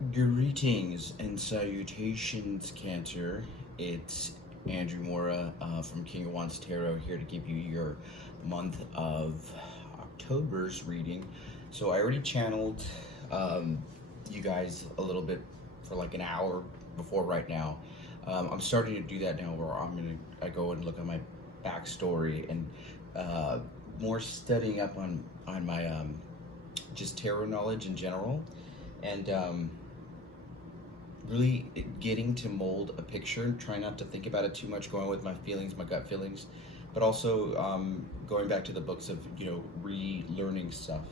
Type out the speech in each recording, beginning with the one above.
Greetings and salutations, Cancer. It's Andrew Mora from King of Wands Tarot here to give you your month of October's reading. So I already channeled you guys a little bit for like an hour before right now. I'm starting to do that now where I go and look at my backstory and more studying up on my just tarot knowledge in general, and really getting to mold a picture, trying not to think about it too much, going with my feelings, my gut feelings, but also going back to the books of, relearning stuff.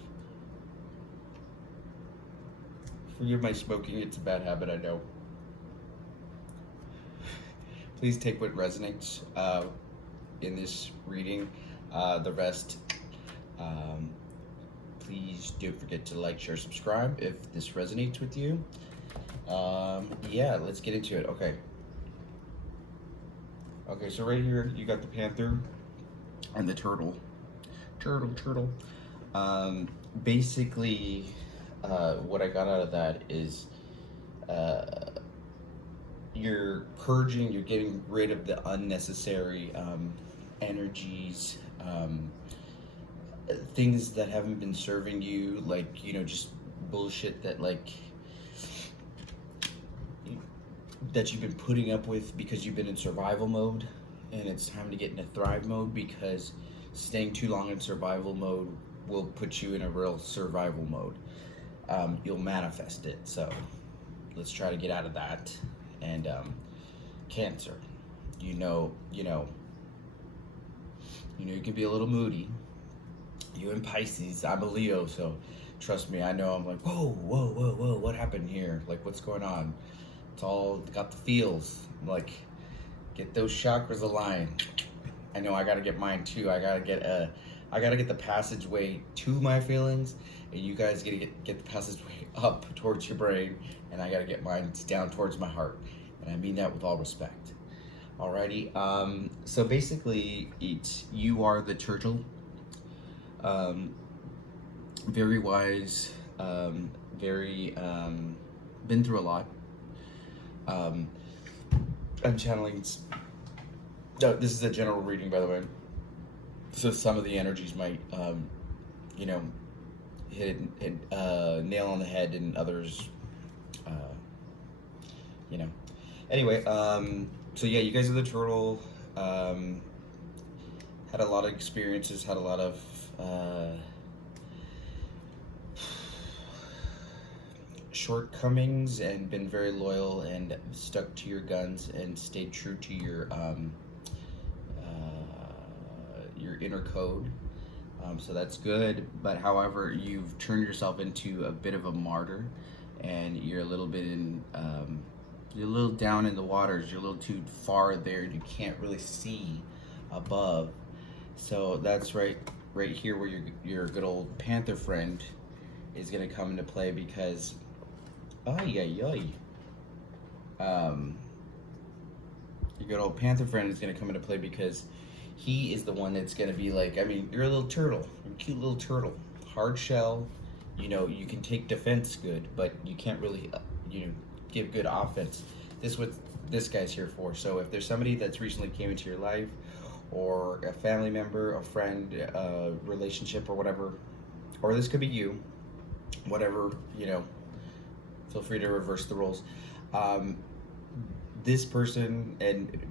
Forgive my smoking, it's a bad habit, I know. Please take what resonates in this reading. The rest, please don't forget to like, share, subscribe if this resonates with you. Yeah, let's get into it. Okay, so right here you got the panther and the turtle. Turtle. Basically, what I got out of that is you're purging, you're getting rid of the unnecessary energies, things that haven't been serving you, like, just bullshit that you've been putting up with because you've been in survival mode, and it's time to get into thrive mode, because staying too long in survival mode will put you in a real survival mode. You'll manifest it, so let's try to get out of that. And Cancer, you can be a little moody. You and Pisces, I'm a Leo, so trust me, I know. I'm like, whoa, what happened here? Like, what's going on? It's all got the feels. I'm like, get those chakras aligned. I know I gotta get mine too. I gotta get the passageway to my feelings, and you guys gotta get the passageway up towards your brain, and I gotta get mine down towards my heart. And I mean that with all respect. Alrighty, so basically, you are the turtle. Very wise, very, been through a lot. I'm channeling, this is a general reading, by the way, so some of the energies might, hit nail on the head, and others, Anyway, so yeah, you guys are the turtle. Had a lot of experiences, had a lot of shortcomings, and been very loyal and stuck to your guns and stayed true to your inner code. So that's good. But however, you've turned yourself into a bit of a martyr, and you're a little bit in you're a little down in the waters. You're a little too far there. You can't really see above. So that's right here where your good old panther friend is gonna come into play, because your good old panther friend is gonna come into play because he is the one that's gonna be like, I mean, you're a little turtle, you're a cute little turtle, hard shell. You can take defense good, but you can't really, give good offense. This is what this guy's here for. So if there's somebody that's recently came into your life, or a family member, a friend, a relationship, or whatever, or this could be you, whatever, feel free to reverse the roles. This person, and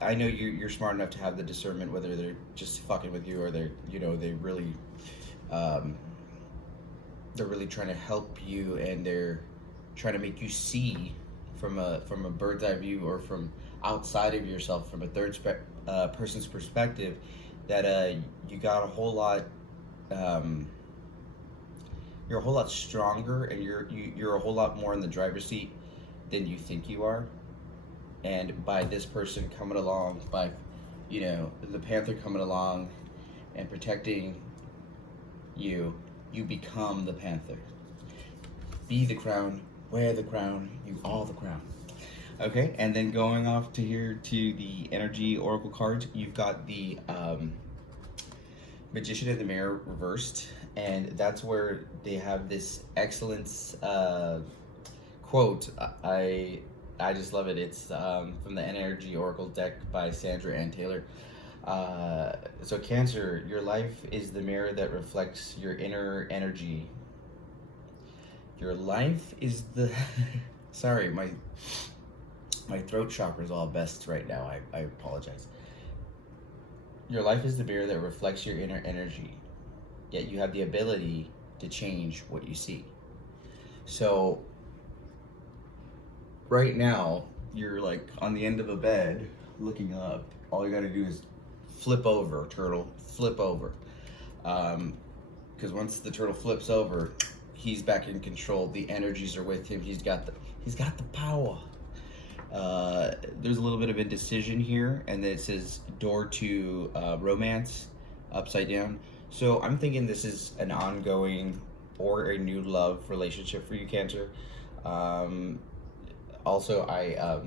I know you're smart enough to have the discernment whether they're just fucking with you, or they're really trying to help you, and they're trying to make you see from a bird's eye view, or from outside of yourself, from a third person's perspective, that you got a whole lot, you're a whole lot stronger, and you're a whole lot more in the driver's seat than you think you are. And by this person coming along, by the panther coming along and protecting you, you become the panther. Be the crown, wear the crown, you are the crown. Okay, and then going off to here to the energy oracle cards, you've got the Magician in the Mirror reversed, and that's where they have this excellence quote. I just love it. It's from the Energy Oracle deck by Sandra Ann Taylor. So Cancer, your life is the mirror that reflects your inner energy. Your life is the sorry, my throat chakra is all best right now. I apologize. Your life is the mirror that reflects your inner energy, yet you have the ability to change what you see. So right now, you're like on the end of a bed looking up. All you gotta do is flip over, turtle, flip over. Because once the turtle flips over, he's back in control. The energies are with him. He's got the power. There's a little bit of indecision here, and then it says door to romance upside down. So I'm thinking this is an ongoing or a new love relationship for you, Cancer. Also, I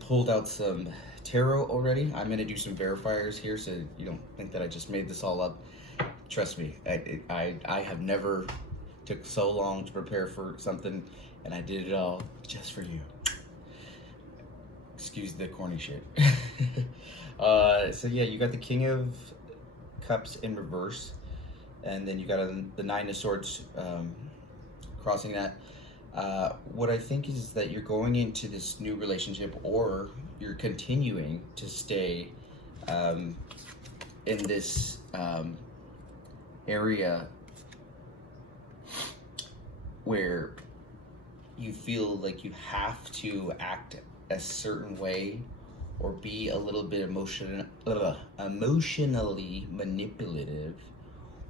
pulled out some tarot already. I'm gonna do some verifiers here, so you don't think that I just made this all up. Trust me, I have never took so long to prepare for something, and I did it all just for you. Excuse the corny shit. So yeah, you got the King of Cups in reverse, and then you got the Nine of Swords crossing that. What I think is that you're going into this new relationship, or you're continuing to stay in this area where you feel like you have to act a certain way or be a little bit emotionally manipulative,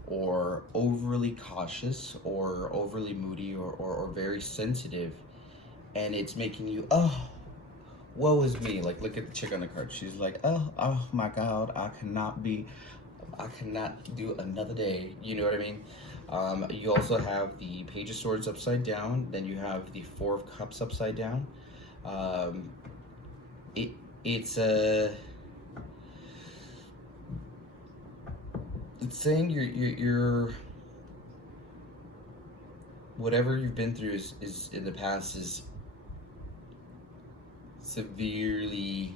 or overly cautious, or overly moody, or very sensitive, and it's making you, oh, woe is me. Like, look at the chick on the card. She's like, oh my God, I cannot do another day. You know what I mean? You also have the Page of Swords upside down. Then you have the Four of Cups upside down. It's saying you're whatever you've been through is in the past is severely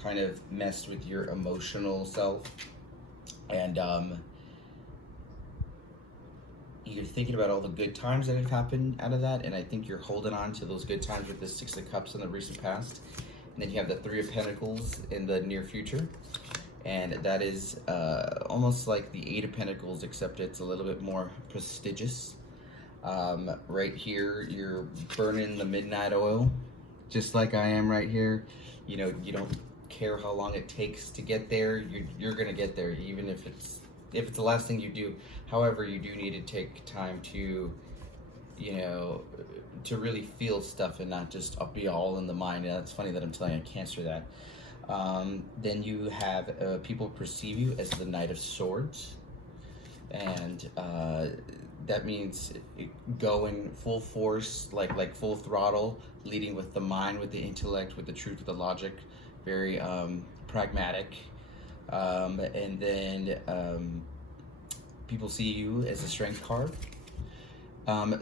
kind of messed with your emotional self, and you're thinking about all the good times that have happened out of that, and I think you're holding on to those good times with the Six of Cups in the recent past. And then you have the Three of Pentacles in the near future, and that is almost like the Eight of Pentacles, except it's a little bit more prestigious. Right here, you're burning the midnight oil, just like I am right here. You know, you don't care how long it takes to get there. You're gonna get there, even if it's the last thing you do. However, you do need to take time to, you know, to really feel stuff and not just be all in the mind. And it's funny that I'm telling a Cancer that. Then you have people perceive you as the Knight of Swords, and that means going full force, like full throttle, leading with the mind, with the intellect, with the truth, with the logic, very pragmatic. And then people see you as a strength card.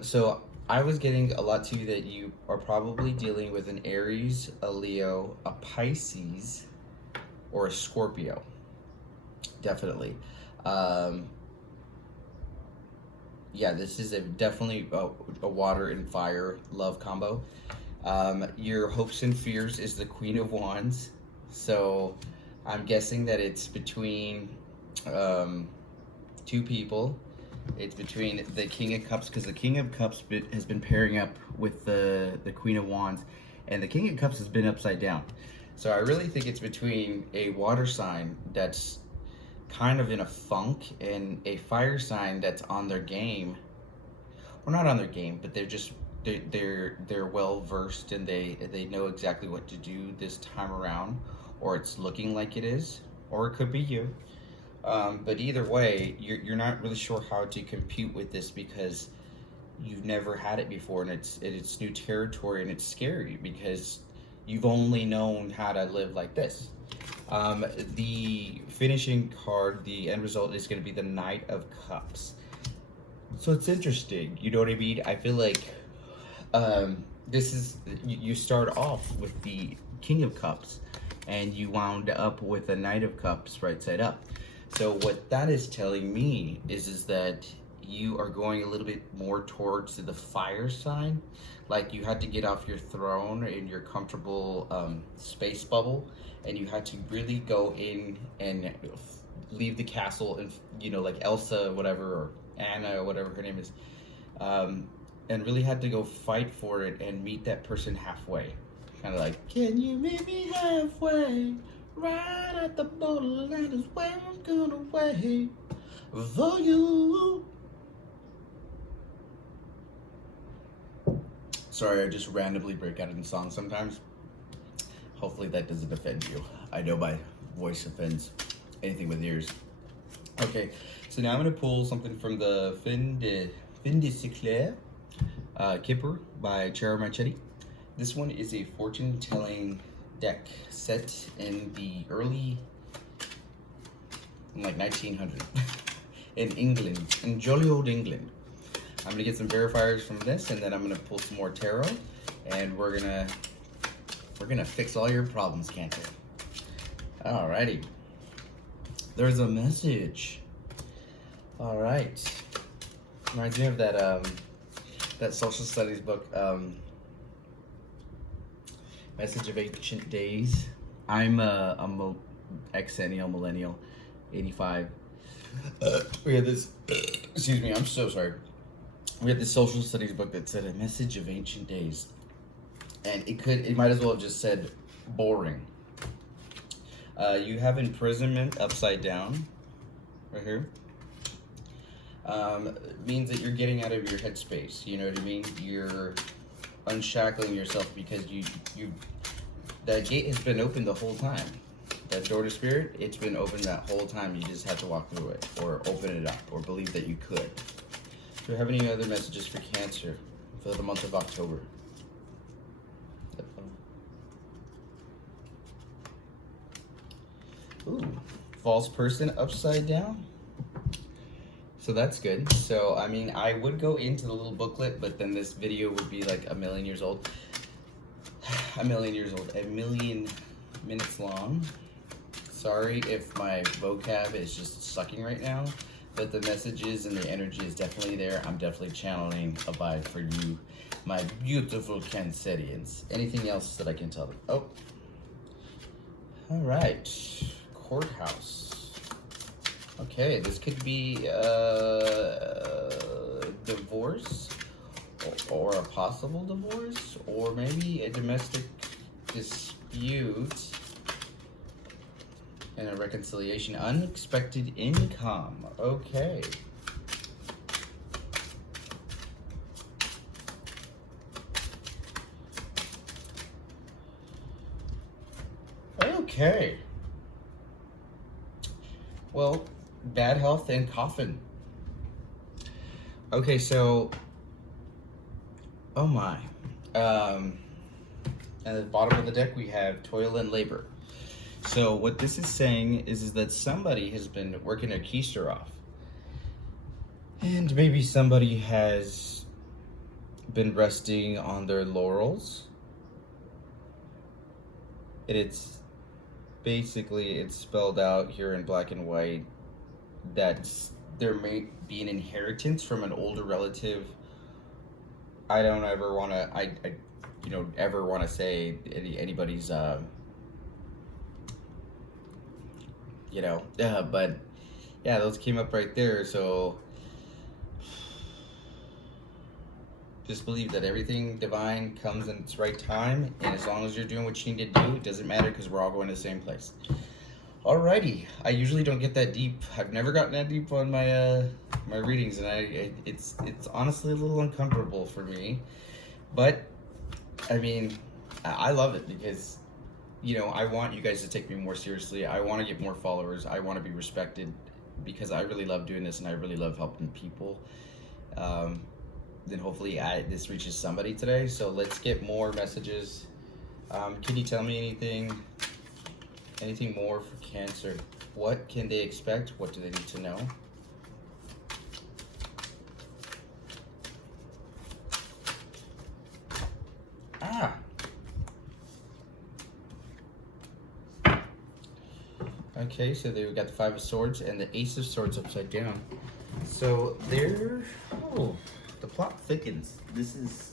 So I was getting a lot too that you are probably dealing with an Aries, a Leo, a Pisces, or a Scorpio. Definitely. Yeah, this is definitely a water and fire love combo. Your hopes and fears is the Queen of Wands. So I'm guessing that it's between two people. It's between the King of Cups, because the King of Cups has been pairing up with the Queen of Wands, and the King of Cups has been upside down. So I really think it's between a water sign that's kind of in a funk and a fire sign that's on their game. Or not on their game, but they're well versed, and they know exactly what to do this time around, or it's looking like it is, or it could be you. But either way, you're not really sure how to compute with this, because you've never had it before, and it's new territory, and it's scary because you've only known how to live like this. The finishing card, the end result, is going to be the Knight of Cups. So it's interesting, you know what I mean? I feel like this is you start off with the King of Cups, and you wound up with a Knight of Cups right side up. So what that is telling me is that you are going a little bit more towards the fire sign, like you had to get off your throne in your comfortable space bubble, and you had to really go in and leave the castle, and like Elsa, whatever, or Anna, or whatever her name is, and really had to go fight for it and meet that person halfway. Kind of like, can you meet me halfway? Right at the borderline is where I'm gonna wait for you. Sorry, I just randomly break out in songs sometimes. Hopefully that doesn't offend you. I know my voice offends anything with ears. Okay, so now I'm gonna pull something from the Fin de Sinclair Kipper by Cherry Marchetti. This one is a fortune-telling deck set in the early, like 1900, in England, in jolly old England. I'm gonna get some verifiers from this, and then I'm gonna pull some more tarot, and we're gonna fix all your problems, Cancer. Alrighty. There's a message. All right. Reminds me of that social studies book, Message of Ancient Days. I'm a exennial millennial, 85. We had this. Excuse me. I'm so sorry. We had this social studies book that said a message of ancient days, and it might as well have just said boring. You have imprisonment upside down, right here. Means that you're getting out of your headspace. You know what I mean? You're unshackling yourself because that gate has been open the whole time. That door to spirit, it's been open that whole time. You just have to walk through it, or open it up, or believe that you could. Do you have any other messages for Cancer for the month of October? Ooh, false person upside down. So that's good. So, I mean, I would go into the little booklet, but then this video would be like a million years old. A million minutes long. Sorry if my vocab is just sucking right now, but the messages and the energy is definitely there. I'm definitely channeling a vibe for you, my beautiful Cancerians. Anything else that I can tell them? Oh. All right. Courthouse. Okay, this could be divorce, or a possible divorce, or maybe a domestic dispute and a reconciliation. Unexpected income. Okay. Okay. Well, bad health and coffin. Okay, so, oh my. At the bottom of the deck, we have toil and labor. So what this is saying is that somebody has been working their keister off. And maybe somebody has been resting on their laurels. And it's spelled out here in black and white that there may be an inheritance from an older relative. I don't ever want to, ever want to say anybody's, but yeah, those came up right there. So just believe that everything divine comes in its right time, and as long as you're doing what you need to do, it doesn't matter, because we're all going to the same place. Alrighty, I usually don't get that deep. I've never gotten that deep on my my readings, and it's honestly a little uncomfortable for me. But I mean, I love it because I want you guys to take me more seriously. I want to get more followers. I want to be respected because I really love doing this, and I really love helping people. Then hopefully this reaches somebody today. So let's get more messages. Can you tell me anything more for Cancer? What can they expect? What do they need to know? Okay, so there we got the Five of Swords and the Ace of Swords upside down. So there, oh, the plot thickens. This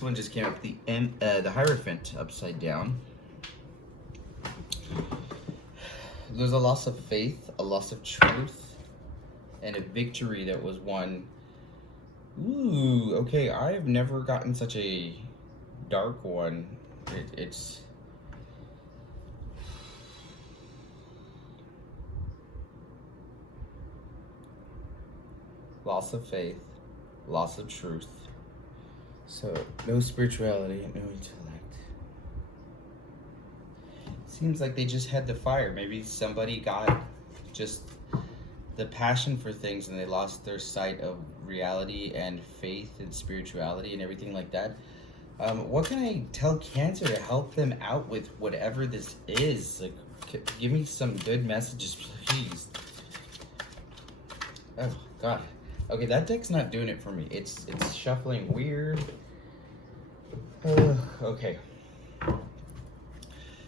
one just came up. The Hierophant upside down. There's a loss of faith, a loss of truth, and a victory that was won. Ooh, okay. I've never gotten such a dark one. It's loss of faith, loss of truth. So no spirituality, no intellect. Seems like they just had the fire. Maybe somebody got just the passion for things and they lost their sight of reality and faith and spirituality and everything like that. What can I tell Cancer to help them out with whatever this is? Like, give me some good messages, please. Oh, God. Okay, that deck's not doing it for me. It's shuffling weird. Okay.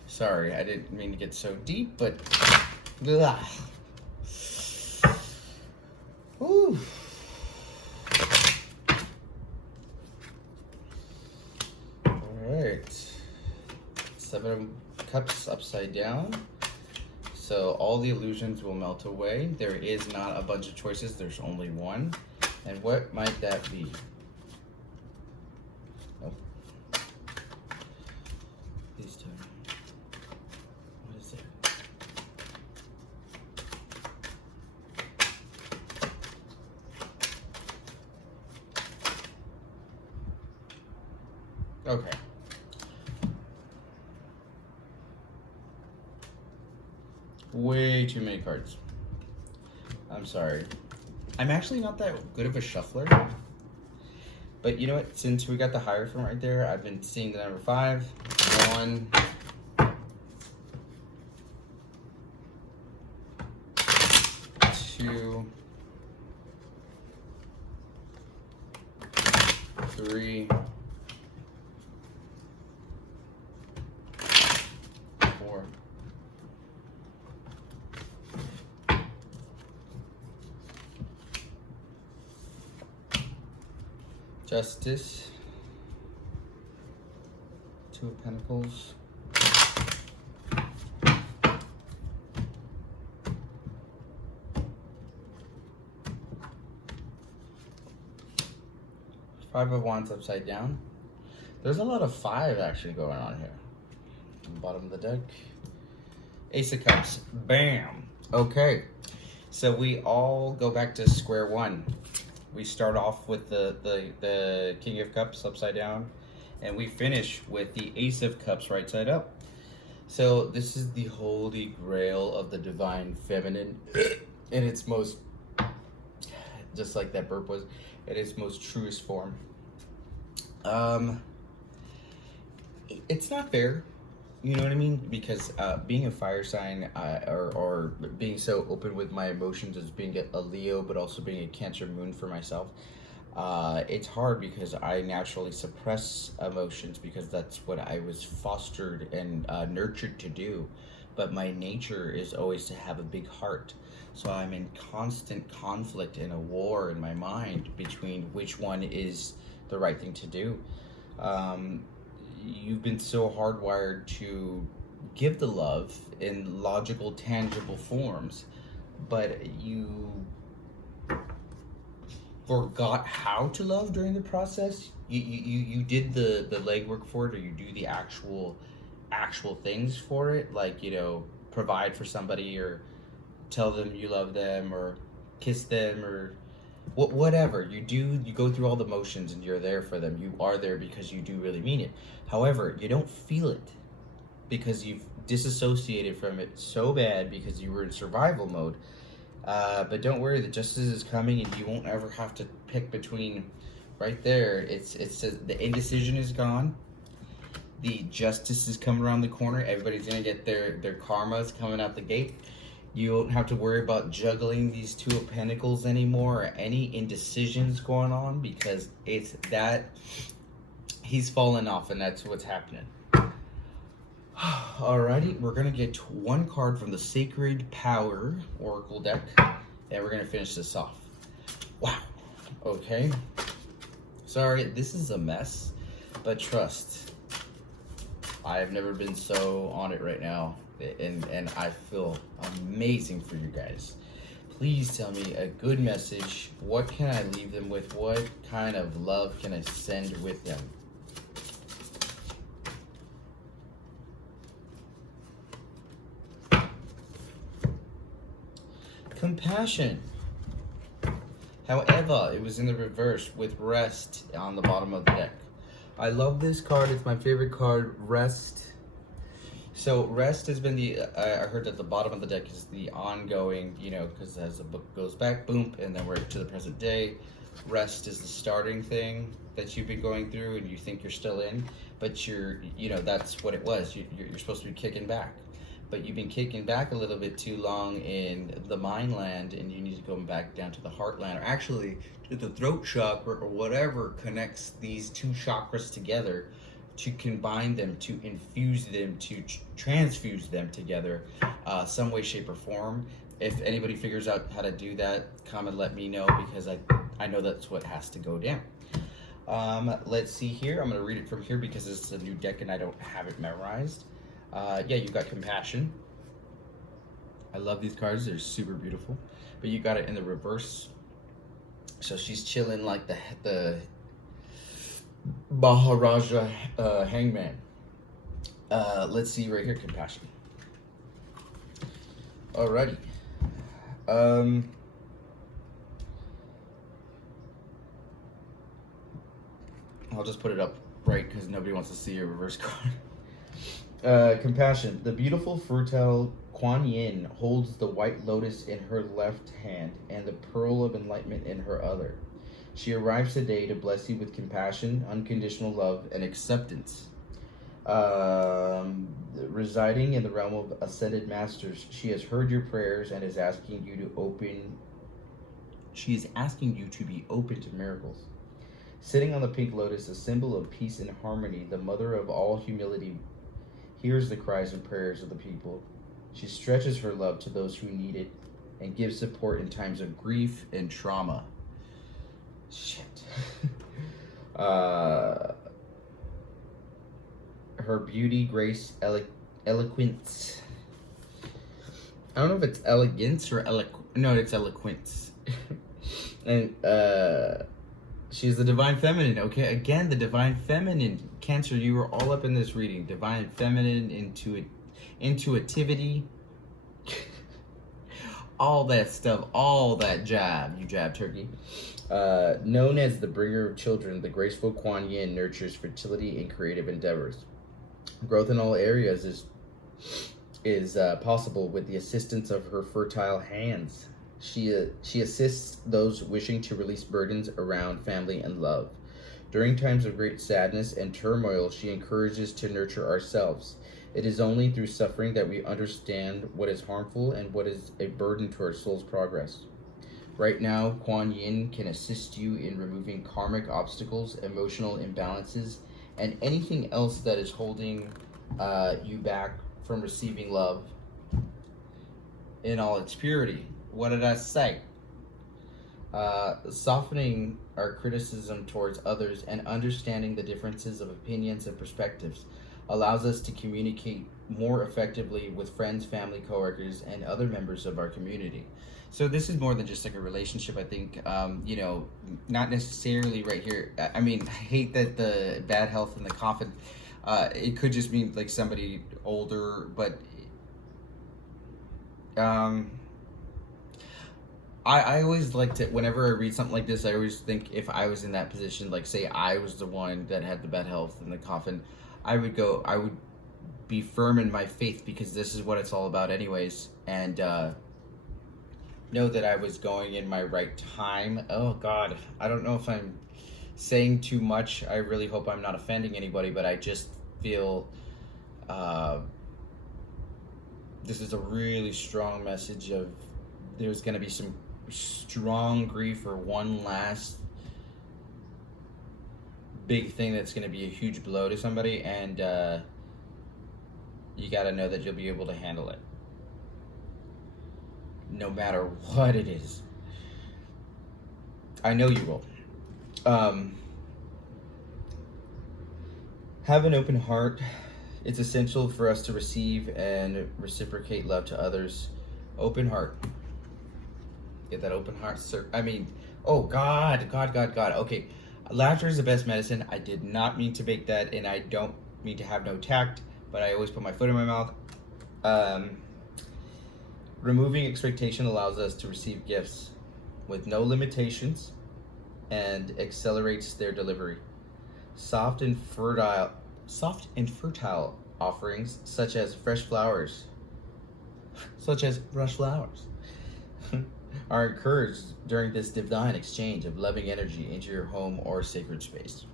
Sorry, I didn't mean to get so deep, but... Ugh. Whew. Alright. Seven of Cups upside down. So all the illusions will melt away. There is not a bunch of choices, there's only one. And what might that be? Oh. Please tell me. What is it? Okay. Way too many cards. I'm sorry. I'm actually not that good of a shuffler. But you know what? Since we got the Hierophant right there, I've been seeing the number 5. 1. 2. 3. 4. Justice. 2 of Pentacles. Five of Wands upside down. There's a lot of 5 actually going on here. On the bottom of the deck. Ace of Cups. Bam. Okay. So we all go back to square one. We start off with the King of Cups upside down, and we finish with the Ace of Cups right side up. So this is the holy grail of the divine feminine in its most, just like that burp was, in its most truest form. It's not fair, you know what I mean? Because being a fire sign, or being so open with my emotions as being a Leo, but also being a Cancer moon for myself, it's hard because I naturally suppress emotions because that's what I was fostered and nurtured to do. But my nature is always to have a big heart. So I'm in constant conflict and a war in my mind between which one is the right thing to do. You've been so hardwired to give the love in logical, tangible forms, but you forgot how to love during the process. You did the legwork for it, or you do the actual things for it, like, you know, provide for somebody, or tell them you love them, or kiss them, or whatever you do. You go through all the motions and you're there for them. You are there because you do really mean it. However, you don't feel it because you've disassociated from it so bad because you were in survival mode. But don't worry, the justice is coming, and you won't ever have to pick between. Right there, it's the indecision is gone. The justice is coming around the corner. Everybody's gonna get their karmas coming out the gate. You don't have to worry about juggling these 2 of Pentacles anymore, or any indecisions going on, because it's that he's fallen off, and that's what's happening. Alrighty, we're gonna get one card from the Sacred Power Oracle deck, and we're gonna finish this off. Wow. Okay. Sorry, this is a mess, but trust. I have never been so on it right now, and I feel amazing for you guys. Please tell me a good message. What can I leave them with? What kind of love can I send with them? Compassion. However, it was in the reverse with rest on the bottom of the deck. I love this card. It's my favorite card, Rest. So rest has been I heard that the bottom of the deck is the ongoing, because as the book goes back, boom, and then we're to the present day. Rest is the starting thing that you've been going through and you think you're still in, but that's what it was. You're supposed to be kicking back. But you've been kicking back a little bit too long in the mind land, and you need to go back down to the heartland, or actually to the throat chakra, or whatever connects these two chakras together, to combine them, to infuse them, to transfuse them together, some way, shape, or form. If anybody figures out how to do that, come and let me know, because I know that's what has to go down. Let's see here. I'm going to read it from here because it's a new deck and I don't have it memorized. Yeah, you've got Compassion. I love these cards. They're super beautiful. But you got it in the reverse. So she's chilling like the Maharaja Hangman. Let's see right here, Compassion. Alrighty. I'll just put it up right because nobody wants to see your reverse card. Compassion. The beautiful, fertile Kuan Yin holds the white lotus in her left hand and the pearl of enlightenment in her other. She arrives today to bless you with compassion, unconditional love, and acceptance. Residing in the realm of ascended masters, she has heard your prayers and is asking you to open. She is asking you to be open to miracles. Sitting on the pink lotus, a symbol of peace and harmony, the mother of all humility hears the cries and prayers of the people. She stretches her love to those who need it and gives support in times of grief and trauma. Shit. Her beauty, grace, eloquence. I don't know if it's elegance or no, it's eloquence. And she's the divine feminine. Okay, again, the divine feminine. Cancer, you were all up in this reading. Divine feminine, intuitivity, all that stuff, all that jab. You jab turkey. Known as the bringer of children, the graceful Kuan Yin nurtures fertility and creative endeavors. Growth in all areas is possible with the assistance of her fertile hands. She assists those wishing to release burdens around family and love. During times of great sadness and turmoil, she encourages to nurture ourselves. It is only through suffering that we understand what is harmful and what is a burden to our soul's progress. Right now, Kuan Yin can assist you in removing karmic obstacles, emotional imbalances, and anything else that is holding you back from receiving love in all its purity. What did I say? Softening our criticism towards others and understanding the differences of opinions and perspectives allows us to communicate more effectively with friends, family, coworkers, and other members of our community. So this is more than just like a relationship, I think. Not necessarily right here. I mean, I hate that the bad health in the coffin. It could just mean like somebody older, but I always like to, whenever I read something like this, I always think if I was in that position, like say I was the one that had the bad health in the coffin, I would be firm in my faith, because this is what it's all about anyways, and know that I was going in my right time. Oh God, I don't know if I'm saying too much. I really hope I'm not offending anybody, but I just feel this is a really strong message of there's going to be some strong grief or one last big thing that's going to be a huge blow to somebody, and you got to know that you'll be able to handle it, no matter what it is. I know you will. Have an open heart. It's essential for us to receive and reciprocate love to others. Open heart. Get that open heart, sir. I mean, oh God. Okay, laughter is the best medicine. I did not mean to make that, and I don't mean to have no tact, but I always put my foot in my mouth. Removing expectation allows us to receive gifts with no limitations and accelerates their delivery. Soft and fertile offerings such as fresh flowers are encouraged during this divine exchange of loving energy into your home or sacred space.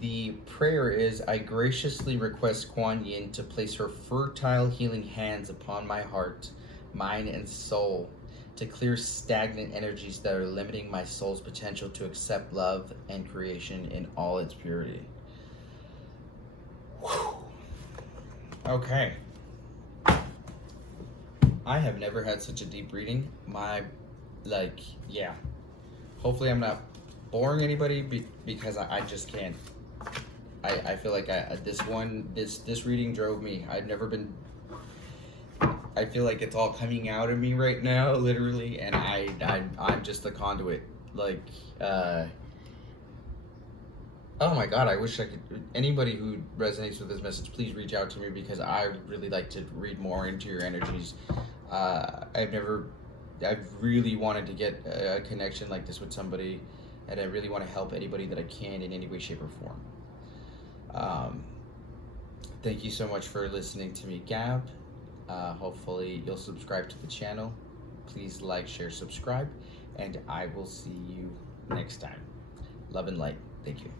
The prayer is, I graciously request Kuan Yin to place her fertile healing hands upon my heart, mind, and soul to clear stagnant energies that are limiting my soul's potential to accept love and creation in all its purity. Whew. Okay. I have never had such a deep reading. Yeah. Hopefully I'm not boring anybody because I just can't. I feel like this reading drove me. I feel like it's all coming out of me right now, literally, and I'm just the conduit. Oh my God, I wish I could. Anybody who resonates with this message, please reach out to me because I really like to read more into your energies. I've really wanted to get a connection like this with somebody, and I really want to help anybody that I can in any way, shape, or form. Thank you so much for listening to me gab. Hopefully you'll subscribe to the channel. Please like, share, subscribe, and I will see you next time. Love and light. Thank you.